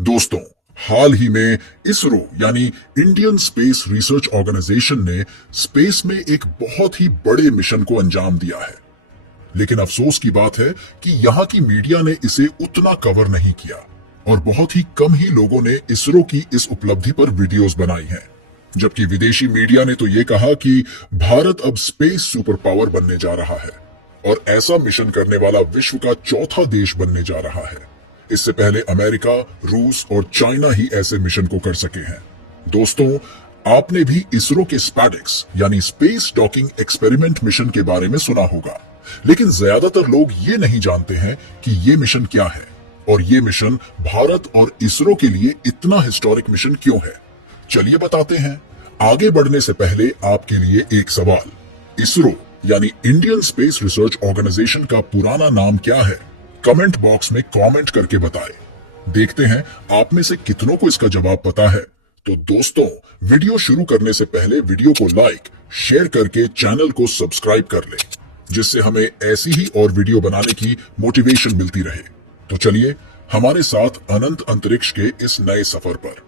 दोस्तों, हाल ही में इसरो यानी इंडियन स्पेस रिसर्च ऑर्गेनाइजेशन ने स्पेस में एक बहुत ही बड़े मिशन को अंजाम दिया है। लेकिन अफसोस की बात है कि यहाँ की मीडिया ने इसे उतना कवर नहीं किया और बहुत ही कम ही लोगों ने इसरो की इस उपलब्धि पर वीडियोस बनाई हैं। जबकि विदेशी मीडिया ने तो ये कहा कि भारत अब स्पेस सुपर पावर बनने जा रहा है और ऐसा मिशन करने वाला विश्व का चौथा देश बनने जा रहा है। इससे पहले अमेरिका, रूस और चाइना ही ऐसे मिशन को कर सके हैं। दोस्तों, आपने भी इसरो के स्पैडेक्स यानी स्पेस डॉकिंग एक्सपेरिमेंट मिशन के बारे में सुना होगा, लेकिन ज्यादातर लोग ये नहीं जानते हैं कि ये मिशन क्या है और ये मिशन भारत और इसरो के लिए इतना हिस्टोरिक मिशन क्यों है। चलिए बताते हैं। आगे बढ़ने से पहले आपके लिए एक सवाल, इसरो यानी इंडियन स्पेस रिसर्च ऑर्गेनाइजेशन का पुराना नाम क्या है? कमेंट बॉक्स में कमेंट करके बताएं। देखते हैं आप में से कितनों को इसका जवाब पता है। तो दोस्तों, वीडियो शुरू करने से पहले वीडियो को लाइक, शेयर करके चैनल को सब्सक्राइब कर लें, जिससे हमें ऐसी ही और वीडियो बनाने की मोटिवेशन मिलती रहे। तो चलिए हमारे साथ अनंत अंतरिक्ष के इस नए सफर पर।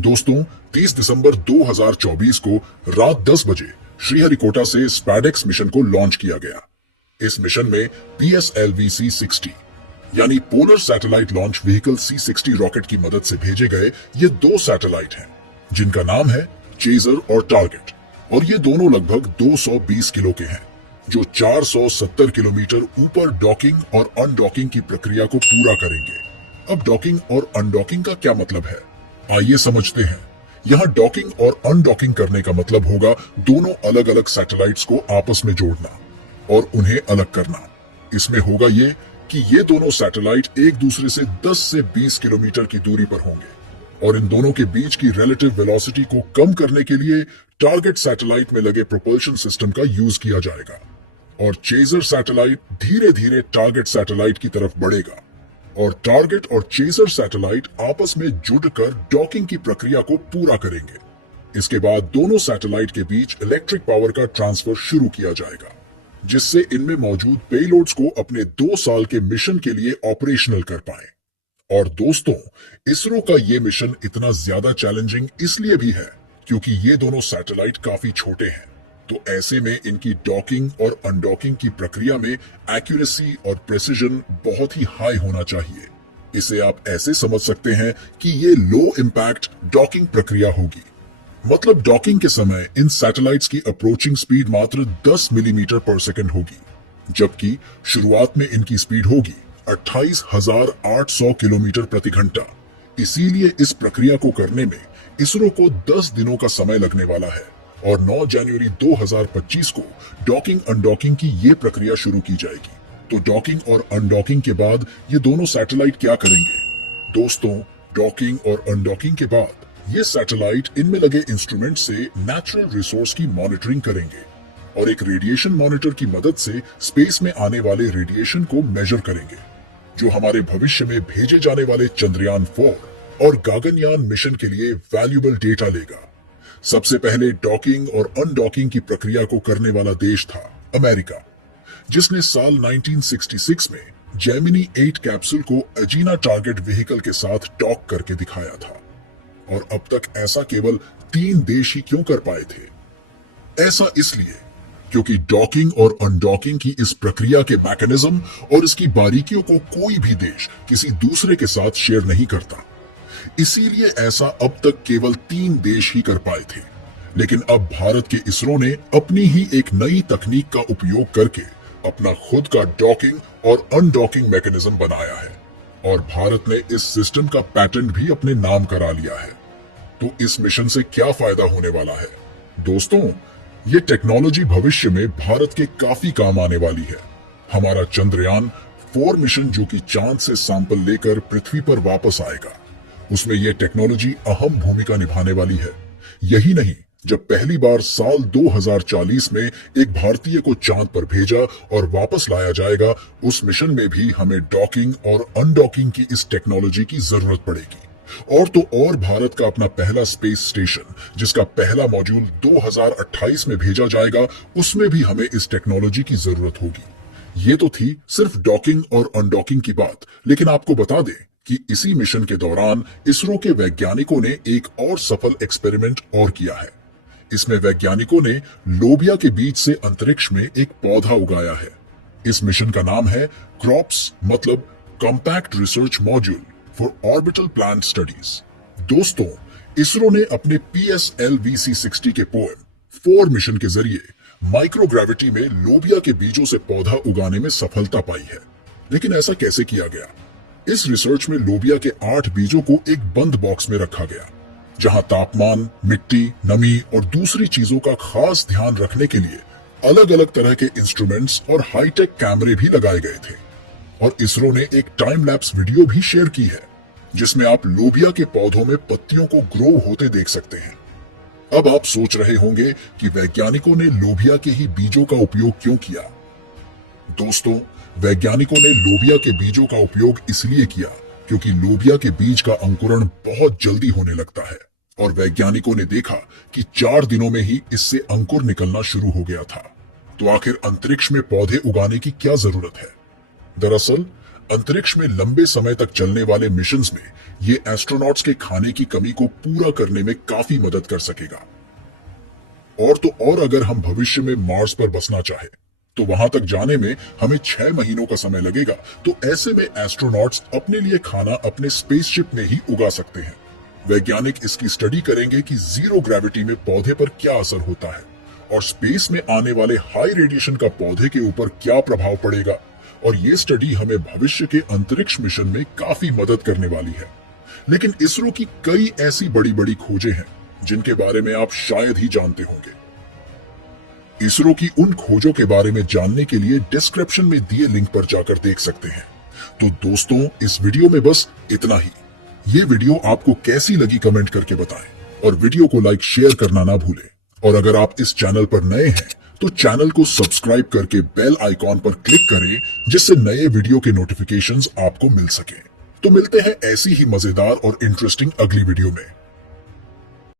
दोस्तों, 30 दिसंबर 2024 को रात 10 बजे श्रीहरिकोटा से स्पैडेक्स मिशन को लॉन्च किया गया। इस मिशन में PSLV C60 यानी polar satellite launch vehicle C60 rocket की मदद से भेजे गए ये दो सैटेलाइट हैं, जिनका नाम है चेजर और टारगेट, और ये दोनों लगभग 220 किलो के हैं, जो 470 किलोमीटर ऊपर डॉकिंग और अनडॉकिंग की प्रक्रिया को पूरा करेंगे। अब डॉकिंग और अनडॉकिंग का क्या मतलब है, आइए समझते हैं। यहाँ डॉकिंग और अनडॉकिंग करने का मतलब होगा दोनों अलग अलग सैटेलाइट्स को आपस में जोड़ना और उन्हें अलग करना। इसमें होगा ये कि ये दोनों सैटेलाइट एक दूसरे से 10 से 20 किलोमीटर की दूरी पर होंगे और इन दोनों के बीच की रिलेटिव वेलोसिटी को कम करने के लिए टारगेट सैटेलाइट में लगे प्रोपल्शन सिस्टम का यूज किया जाएगा और चेजर सैटेलाइट धीरे धीरे टारगेट सैटेलाइट की तरफ बढ़ेगा और टारगेट और चेजर सैटेलाइट आपस में जुड़कर डॉकिंग की प्रक्रिया को पूरा करेंगे। इसके बाद दोनों सैटेलाइट के बीच इलेक्ट्रिक पावर का ट्रांसफर शुरू किया जाएगा, जिससे इनमें मौजूद पेलोड्स को अपने 2 साल के मिशन के लिए ऑपरेशनल कर पाएं। और दोस्तों, इसरो का ये मिशन इतना ज्यादा चैलेंजिंग इसलिए भी है क्योंकि ये दोनों सैटेलाइट काफी छोटे हैं, तो ऐसे में इनकी डॉकिंग और अनडॉकिंग की प्रक्रिया में एक्यूरेसी और प्रेसिजन बहुत ही हाई होना चाहिए। इसे आप ऐसे समझ सकते हैं कि ये लो इम्पैक्ट डॉकिंग प्रक्रिया होगी। मतलब डॉकिंग के समय इन सैटेलाइट्स की अप्रोचिंग स्पीड मात्र 10 मिलीमीटर पर सेकंड होगी, जबकि शुरुआत में इनकी स्पीड होगी 28,800 किलोमीटर प्रति घंटा। इसीलिए इस प्रक्रिया को करने में इसरो को 10 दिनों का समय लगने वाला है और 9 जनवरी 2025 को डॉकिंग अनडॉकिंग की ये प्रक्रिया शुरू की जाएगी। तो डॉकिंग और अनडॉकिंग के बाद ये दोनों सैटेलाइट क्या करेंगे? दोस्तों, डॉकिंग और अनडॉकिंग के बाद ये सैटेलाइट इनमें लगे इंस्ट्रूमेंट से नेचुरल रिसोर्स की मॉनिटरिंग करेंगे और एक रेडिएशन मॉनिटर की मदद से स्पेस में आने वाले रेडिएशन को मेजर करेंगे, जो हमारे भविष्य में भेजे जाने वाले चंद्रयान 4 और गगनयान मिशन के लिए वैल्यूएबल डेटा लेगा। सबसे पहले डॉकिंग और अनडॉकिंग की प्रक्रिया को करने वाला देश था अमेरिका, जिसने साल 1966 में जेमिनी 8 कैप्सूल को एजीना टारगेट व्हीकल के साथ डॉक करके दिखाया था। और अब तक ऐसा केवल 3 देश ही क्यों कर पाए थे? ऐसा इसलिए क्योंकि डॉकिंग और अनडॉकिंग की इस प्रक्रिया के मैकेनिज्म और इसकी बारीकियों को कोई भी देश किसी दूसरे के साथ शेयर नहीं करता। इसीलिए ऐसा अब तक केवल 3 देश ही कर पाए थे। लेकिन अब भारत के इसरो ने अपनी ही एक नई तकनीक का उपयोग करके अपना खुद का डॉकिंग और अनडॉकिंग मैकेनिज्म बनाया है और भारत ने इस सिस्टम का पैटेंट भी अपने नाम करा लिया है। तो इस मिशन से क्या फायदा होने वाला है? दोस्तों, ये टेक्नोलॉजी भविष्य में भारत के काफी काम आने वाली है। हमारा चंद्रयान 4 मिशन, जो कि चांद से सैंपल लेकर पृथ्वी पर वापस आएगा, उसमें यह टेक्नोलॉजी अहम भूमिका निभाने वाली है। यही नहीं, जब पहली बार साल 2040 में एक भारतीय को चांद पर भेजा और वापस लाया जाएगा, उस मिशन में भी हमें डॉकिंग और अनडॉकिंग की इस टेक्नोलॉजी की जरूरत पड़ेगी। और तो और भारत का अपना पहला स्पेस स्टेशन, जिसका पहला मॉड्यूल 2028 में भेजा जाएगा, उसमें भी हमें इस टेक्नोलॉजी की जरूरत होगी। ये तो थी सिर्फ डॉकिंग और अनडॉकिंग की बात, लेकिन आपको बता दें कि इसी मिशन के दौरान इसरो के वैज्ञानिकों ने एक और सफल एक्सपेरिमेंट और किया है। इसमें वैज्ञानिकों ने लोबिया के बीज से अंतरिक्ष में एक पौधा उगाया है। इस मिशन का नाम है क्रॉप्स, मतलब compact research module for orbital plant studies. दोस्तों, इसरो ने अपने PSLV-C60 के पोएम 4 मिशन के जरिए माइक्रोग्रेविटी में लोबिया के बीजों से पौधा उगाने में सफलता पाई है। लेकिन ऐसा कैसे किया गया? इस रिसर्च में लोबिया के 8 बीजों को एक बंद बॉक्स में रखा गया, जहां तापमान, मिट्टी, नमी और दूसरी चीजों का खास ध्यान रखने के लिए अलग अलग तरह के इंस्ट्रूमेंट्स और हाईटेक कैमरे भी लगाए गए थे। और इसरो ने एक टाइम लैप्स वीडियो भी शेयर की है, जिसमें आप लोबिया के पौधों में पत्तियों को ग्रो होते देख सकते हैं। अब आप सोच रहे होंगे कि वैज्ञानिकों ने लोबिया के ही बीजों का उपयोग क्यों किया? दोस्तों, वैज्ञानिकों ने लोबिया के बीजों का उपयोग इसलिए किया क्योंकि लोबिया के बीज का अंकुरण बहुत जल्दी होने लगता है और वैज्ञानिकों ने देखा कि 4 दिनों में ही इससे अंकुर निकलना शुरू हो गया था। तो आखिर अंतरिक्ष में पौधे उगाने की क्या जरूरत है? दरअसल अंतरिक्ष में लंबे समय तक चलने वाले मिशंस में ये एस्ट्रोनॉट्स के खाने की कमी को पूरा करने में काफी मदद कर सकेगा। और तो और, अगर हम भविष्य में मार्स पर बसना चाहे तो वहां तक जाने में हमें 6 महीनों का समय लगेगा। तो ऐसे में एस्ट्रोनॉट्स अपने लिए खाना अपने स्पेसशिप में ही उगा सकते हैं। वैज्ञानिक इसकी स्टडी करेंगे कि जीरो ग्रेविटी में पौधे पर क्या असर होता है और स्पेस में आने वाले हाई रेडिएशन का पौधे के ऊपर क्या प्रभाव पड़ेगा। और ये स्टडी हमें भविष्य के अंतरिक्ष मिशन में काफी मदद करने वाली है। लेकिन इसरो की कई ऐसी बड़ी बड़ी खोजें हैं जिनके बारे में आप शायद ही जानते होंगे। इसरो की उन खोजों के बारे में जानने के लिए डिस्क्रिप्शन में दिए लिंक पर जाकर देख सकते हैं। तो दोस्तों, इस वीडियो में बस इतना ही। ये वीडियो आपको कैसी लगी कमेंट करके बताएं और वीडियो को लाइक शेयर करना ना भूलें। और अगर आप इस चैनल पर नए हैं तो चैनल को सब्सक्राइब करके बेल आइकॉन पर क्लिक करें, जिससे नए वीडियो के नोटिफिकेशंस आपको मिल सके। तो मिलते हैं ऐसी ही मजेदार और इंटरेस्टिंग अगली वीडियो में।